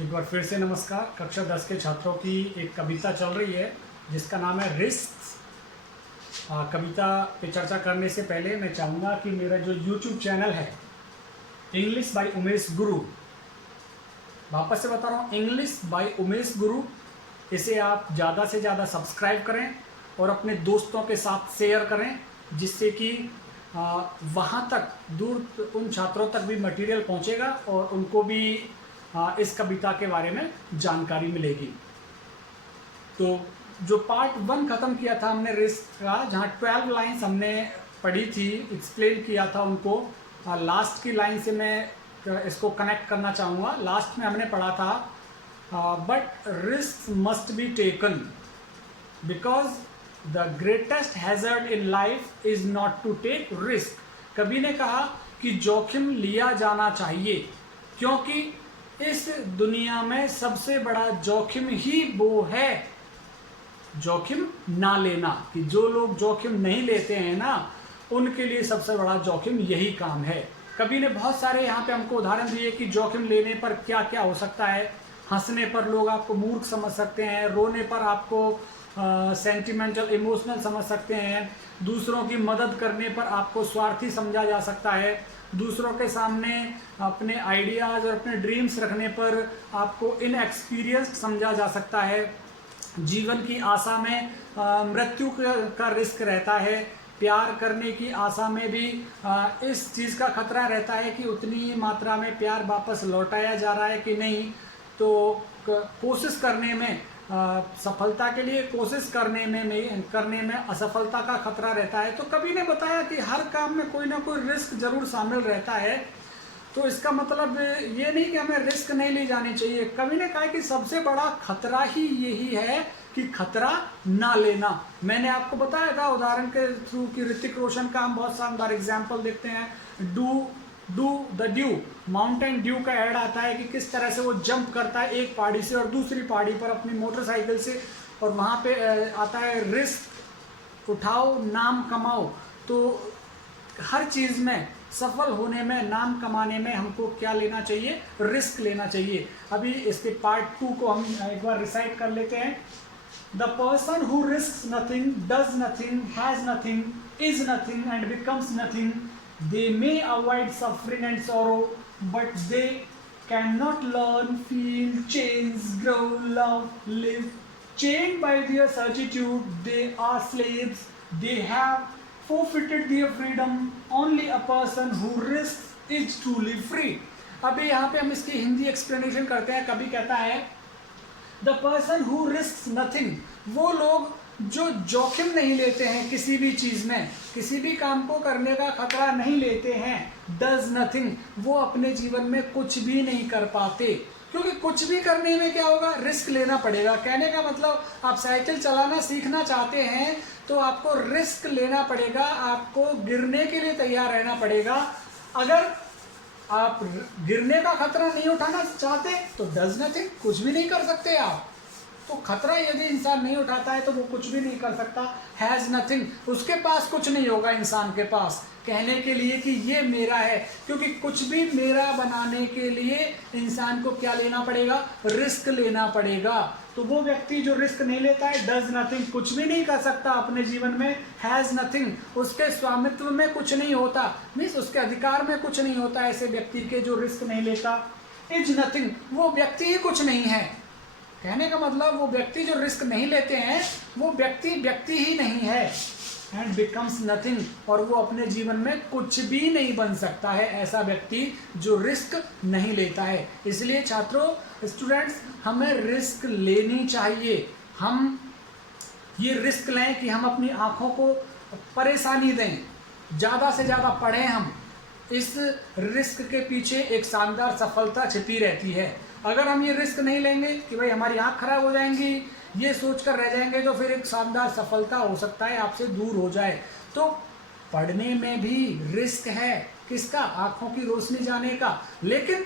एक बार फिर से नमस्कार। कक्षा 10 के छात्रों की एक कविता चल रही है जिसका नाम है रिस्क। कविता पे चर्चा करने से पहले मैं चाहूँगा कि मेरा जो YouTube चैनल है इंग्लिश बाय उमेश गुरु, वापस से बता रहा हूँ, इंग्लिश बाय उमेश गुरु, इसे आप ज़्यादा से ज़्यादा सब्सक्राइब करें और अपने दोस्तों के साथ शेयर करें, जिससे कि वहाँ तक दूर उन छात्रों तक भी मटेरियल पहुँचेगा और उनको भी इस कविता के बारे में जानकारी मिलेगी। तो जो पार्ट 1 ख़त्म किया था हमने रिस्क का, जहाँ 12 लाइन्स हमने पढ़ी थी, एक्सप्लेन किया था उनको, लास्ट की लाइन से मैं इसको कनेक्ट करना चाहूँगा। लास्ट में हमने पढ़ा था but risk must be taken because the greatest hazard in life is not to take risk. कवि ने कहा कि जोखिम लिया जाना चाहिए, क्योंकि इस दुनिया में सबसे बड़ा जोखिम ही वो है जोखिम ना लेना। कि जो लोग जोखिम नहीं लेते हैं ना, उनके लिए सबसे बड़ा जोखिम यही काम है। कवि ने बहुत सारे यहाँ पे हमको उदाहरण दिए कि जोखिम लेने पर क्या क्या हो सकता है। हंसने पर लोग आपको मूर्ख समझ सकते हैं, रोने पर आपको सेंटिमेंटल इमोशनल समझ सकते हैं, दूसरों की मदद करने पर आपको स्वार्थी समझा जा सकता है, दूसरों के सामने अपने आइडियाज़ और अपने ड्रीम्स रखने पर आपको इनएक्सपीरियंस्ड समझा जा सकता है, जीवन की आशा में मृत्यु का रिस्क रहता है, प्यार करने की आशा में भी इस चीज़ का खतरा रहता है कि उतनी मात्रा में प्यार वापस लौटाया जा रहा है कि नहीं। तो कोशिश करने में सफलता के लिए कोशिश करने में असफलता का खतरा रहता है। तो कवि ने बताया कि हर काम में कोई ना कोई रिस्क जरूर शामिल रहता है। तो इसका मतलब ये नहीं कि हमें रिस्क नहीं ली जानी चाहिए। कवि ने कहा कि सबसे बड़ा खतरा ही यही है कि खतरा ना लेना। मैंने आपको बताया था उदाहरण के थ्रू कि ऋतिक रोशन का हम बहुत शानदार एग्जाम्पल देखते हैं। Do the due, Mountain Dew का ऐड आता है कि किस तरह से वो जंप करता है एक पहाड़ी से और दूसरी पहाड़ी पर अपनी मोटरसाइकिल से, और वहाँ पे आता है रिस्क उठाओ नाम कमाओ। तो हर चीज़ में सफल होने में, नाम कमाने में हमको क्या लेना चाहिए? रिस्क लेना चाहिए। अभी इसके पार्ट 2 को हम एक बार रिसाइट कर लेते हैं। The person who risk nothing, does nothing, has nothing, is nothing and becomes nothing, they may avoid suffering and sorrow, but they cannot learn, feel, change, grow, love, live. Chained by their certitude, they are slaves. They have forfeited their freedom. Only a person who risks is truly free. अभी यहाँ पे हम इसकी Hindi explanation करते हैं। कभी कहता है the person who risk nothing, वो लोग जो जोखिम नहीं लेते हैं किसी भी चीज़ में, किसी भी काम को करने का खतरा नहीं लेते हैं, डज नथिंग, वो अपने जीवन में कुछ भी नहीं कर पाते। क्योंकि कुछ भी करने में क्या होगा? रिस्क लेना पड़ेगा। कहने का मतलब आप साइकिल चलाना सीखना चाहते हैं तो आपको रिस्क लेना पड़ेगा, आपको गिरने के लिए तैयार रहना पड़ेगा। अगर आप गिरने का खतरा नहीं उठाना चाहते तो डज नथिंग, कुछ भी नहीं कर सकते आप। तो खतरा यदि इंसान नहीं उठाता है तो वो कुछ भी नहीं कर सकता। हैज़ नथिंग, उसके पास कुछ नहीं होगा इंसान के पास कहने के लिए कि ये मेरा है। क्योंकि कुछ भी मेरा बनाने के लिए इंसान को क्या लेना पड़ेगा? रिस्क लेना पड़ेगा। तो वो व्यक्ति जो रिस्क नहीं लेता है, डज नथिंग, कुछ भी नहीं कर सकता अपने जीवन में। हैज़ नथिंग, उसके स्वामित्व में कुछ नहीं होता, मीन्स उसके अधिकार में कुछ नहीं होता ऐसे व्यक्ति के जो रिस्क नहीं लेता। इज नथिंग, वो व्यक्ति ही कुछ नहीं है। कहने का मतलब वो व्यक्ति जो रिस्क नहीं लेते हैं वो व्यक्ति ही नहीं है। एंड बिकम्स नथिंग, और वो अपने जीवन में कुछ भी नहीं बन सकता है ऐसा व्यक्ति जो रिस्क नहीं लेता है। इसलिए छात्रों, स्टूडेंट्स, हमें रिस्क लेनी चाहिए। हम ये रिस्क लें कि हम अपनी आँखों को परेशानी दें, ज़्यादा से ज़्यादा पढ़ें। हम इस रिस्क के पीछे एक शानदार सफलता छिपी रहती है। अगर हम ये रिस्क नहीं लेंगे कि भाई हमारी आँख खराब हो जाएंगी, ये सोचकर रह जाएंगे, तो फिर एक शानदार सफलता हो सकता है आपसे दूर हो जाए। तो पढ़ने में भी रिस्क है, किसका? आँखों की रोशनी जाने का। लेकिन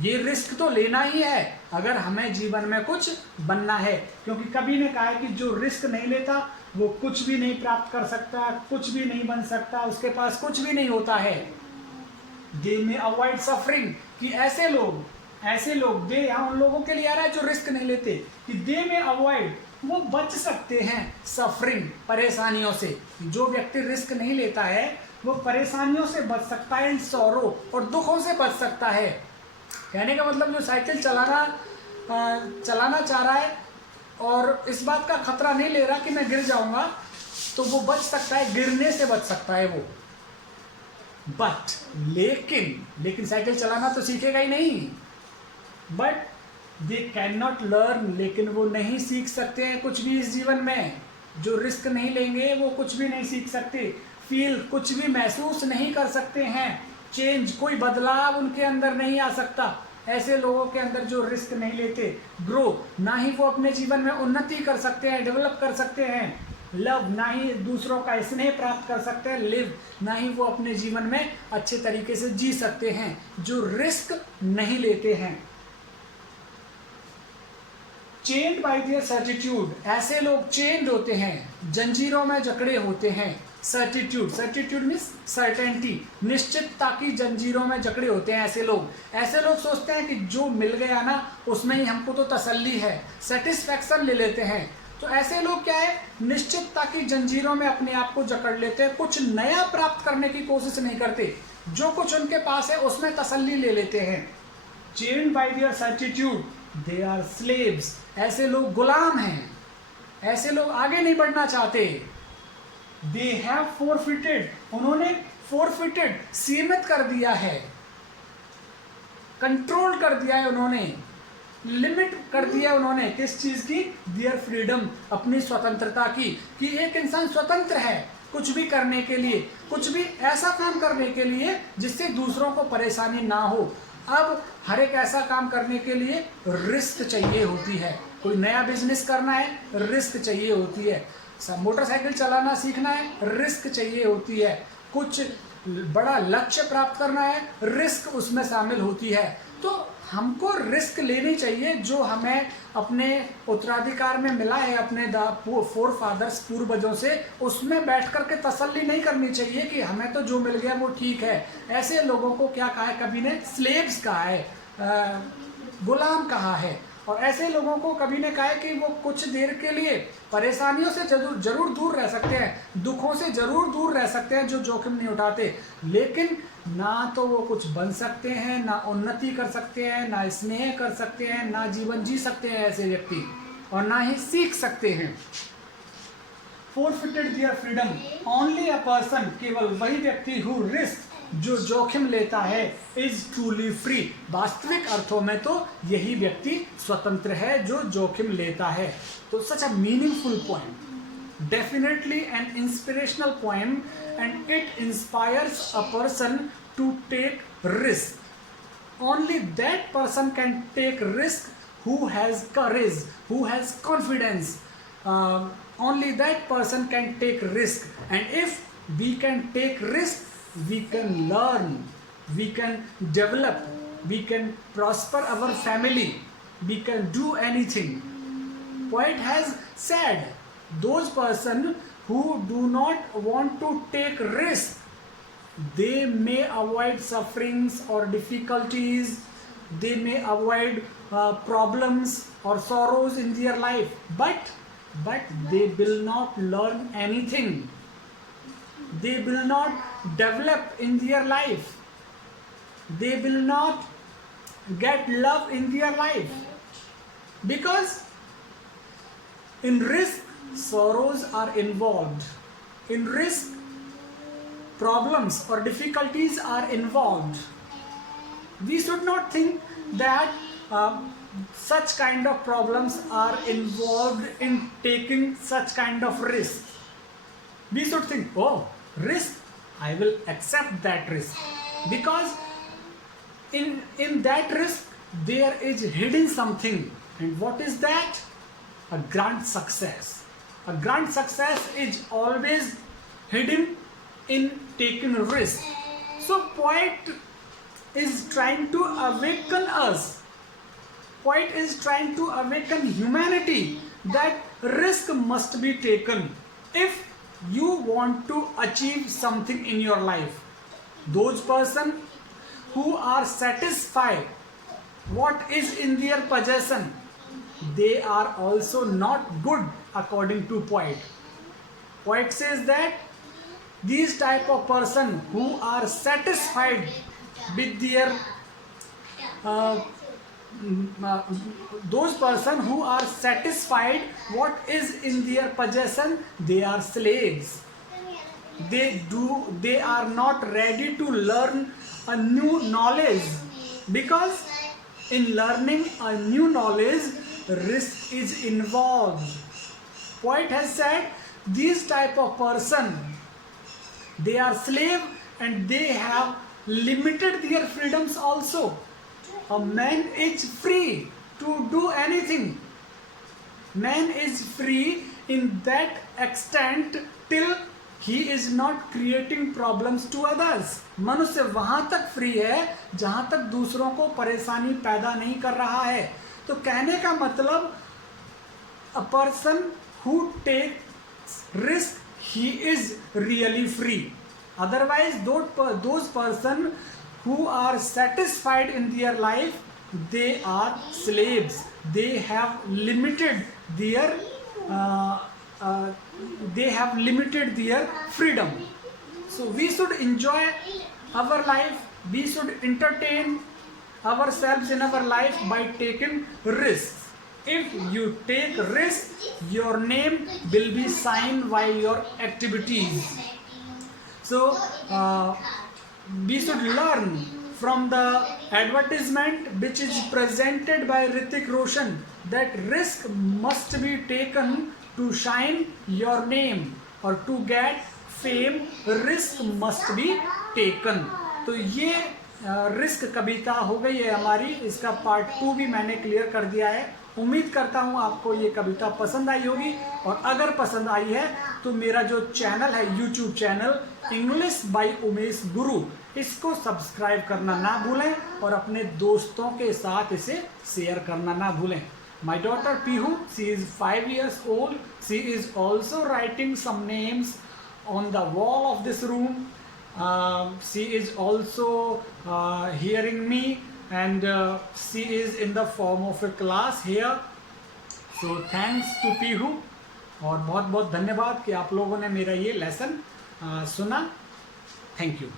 ये रिस्क तो लेना ही है अगर हमें जीवन में कुछ बनना है। क्योंकि कवि ने कहा है कि जो रिस्क नहीं लेता वो कुछ भी नहीं प्राप्त कर सकता, कुछ भी नहीं बन सकता, उसके पास कुछ भी नहीं होता है। दे में अवॉइड सफरिंग, कि ऐसे लोग ऐसे लोग, दे यहाँ उन लोगों के लिए आ रहा है जो रिस्क नहीं लेते, कि दे में अवॉइड, वो बच सकते हैं सफरिंग, परेशानियों से। जो व्यक्ति रिस्क नहीं लेता है वो परेशानियों से बच सकता है, सौरों और दुखों से बच सकता है। कहने का मतलब जो साइकिल चलाना चाह रहा है और इस बात का खतरा नहीं ले रहा कि मैं गिर जाऊंगा, तो वो बच सकता है, गिरने से बच सकता है वो। बट लेकिन साइकिल चलाना तो सीखेगा ही नहीं। But they can not learn, लेकिन वो नहीं सीख सकते हैं कुछ भी इस जीवन में। जो रिस्क नहीं लेंगे वो कुछ भी नहीं सीख सकते। फील, कुछ भी महसूस नहीं कर सकते हैं। चेंज, कोई बदलाव उनके अंदर नहीं आ सकता ऐसे लोगों के अंदर जो रिस्क नहीं लेते। ग्रो, ना ही वो अपने जीवन में उन्नति कर सकते हैं, डेवलप कर सकते हैं। लव, ना ही दूसरों का स्नेह प्राप्त कर सकते हैं। लिव, ना ही वो अपने जीवन में अच्छे तरीके से जी सकते हैं जो रिस्क नहीं लेते हैं। चेन्ड बाय देयर सर्टिट्यूड, ऐसे लोग चेन्ड होते हैं, जंजीरों में जकड़े होते हैं। सर्टिट्यूड मीन्स सर्टेनिटी, निश्चितता की जंजीरों में जकड़े होते हैं ऐसे लोग सोचते हैं कि जो मिल गया ना उसमें ही हमको तो तसल्ली है, सेटिस्फैक्शन ले लेते हैं। तो ऐसे लोग क्या है, निश्चितता की जंजीरों में अपने आप को जकड़ लेते हैं, कुछ नया प्राप्त करने की कोशिश नहीं करते, जो कुछ उनके पास है उसमें तसल्ली ले लेते हैं। Chained by their certitude they are slaves, ऐसे लोग गुलाम हैं, ऐसे लोग आगे नहीं बढ़ना चाहते। दे हैव फोरफिटेड, उन्होंने फोरफिटेड, सीमित कर दिया है, कंट्रोल कर दिया है उन्होंने, लिमिट कर दिया उन्होंने, किस चीज की, देयर फ्रीडम, अपनी स्वतंत्रता की, कि एक इंसान स्वतंत्र है कुछ भी करने के लिए, कुछ भी ऐसा काम करने के लिए जिससे दूसरों को परेशानी ना हो। अब हर एक ऐसा काम करने के लिए रिस्क चाहिए होती है। कोई नया बिजनेस करना है, रिस्क चाहिए होती है। मोटरसाइकिल चलाना सीखना है, रिस्क चाहिए होती है। कुछ बड़ा लक्ष्य प्राप्त करना है, रिस्क उसमें शामिल होती है। तो हमको रिस्क लेनी चाहिए जो हमें अपने उत्तराधिकार में मिला है, अपने फोर फादर्स, पूर्वजों से, उसमें बैठ कर के तसल्ली नहीं करनी चाहिए कि हमें तो जो मिल गया वो ठीक है। ऐसे लोगों को क्या कहा है कवि ने, स्लेव्स कहा है, गुलाम कहा है। और ऐसे लोगों को कवि ने कहा है कि वो कुछ देर के लिए परेशानियों से जरूर दूर रह सकते हैं, दुखों से जरूर दूर रह सकते हैं जो जोखिम नहीं उठाते, लेकिन ना तो वो कुछ बन सकते हैं, ना उन्नति कर सकते हैं, ना स्नेह कर सकते हैं, ना जीवन जी सकते हैं ऐसे व्यक्ति, और ना ही सीख सकते हैं। Forfeited their freedom, only a person, केवल वही व्यक्ति हु रिस्क, जो जोखिम लेता है, इज ट्रूली फ्री, वास्तविक अर्थों में तो यही व्यक्ति स्वतंत्र है जो जोखिम लेता है। तो such a meaningful poem, definitely an inspirational poem, and it inspires a person to take risk. Only that person can take risk who has courage, who has confidence, only that person can take risk, and if we can take risk, we can learn, we can develop, we can prosper our family, we can do anything. Poet has said, those person who do not want to take risk, they may avoid sufferings or difficulties, they may avoid problems or sorrows in their life, but they will not learn anything, they will not develop in their life, they will not get love in their life, because in risk sorrows are involved, in risk problems or difficulties are involved. We should not think that such kind of problems are involved in taking such kind of risk. We should think, oh, risk, I will accept that risk, because in that risk there is hidden something, and what is that? A grand success. A grand success is always hidden in taking risk. So poet is trying to awaken us, poet is trying to awaken humanity that risk must be taken if you want to achieve something in your life. Those person who are satisfied what is in their possession, they are also not good according to poet. Poet says that these type of person who are satisfied with their those person who are satisfied what is in their possession, they are slaves. They are not ready to learn a new knowledge, because in learning a new knowledge risk is involved. Poet has said these type of person, they are slave and they have limited their freedoms also. A man is free to do anything. Man is free in that extent till he is not creating problems to others. मनुष्य वहां तक free है जहां तक दूसरों को परेशानी पैदा नहीं कर रहा है. तो कहने का मतलब a person who takes risk, he is really free. Otherwise those person who are satisfied in their life, they are slaves. They have limited their freedom. So we should enjoy our life, we should entertain ourselves in our life by taking risks. If you take risk, your name will be signed by your activities. So we should learn from the advertisement which is presented by Hrithik Roshan that risk must be taken to shine your name, or to get fame risk must be taken. तो ये risk कविता हो गई है हमारी. इसका part 2 भी मैंने clear कर दिया है. उम्मीद करता हूँ आपको ये कविता पसंद आई होगी, और अगर पसंद आई है तो मेरा जो चैनल है, YouTube channel English by Umesh गुरु, इसको सब्सक्राइब करना ना भूलें और अपने दोस्तों के साथ इसे शेयर करना ना भूलें. My daughter Pihu, she is 5 years old. She is also writing some names on the wall of this room. She is also hearing me, and she is in the form of a class here. So thanks to Pihu, और बहुत बहुत धन्यवाद कि आप लोगों ने मेरा ये लेसन सुना. Thank you.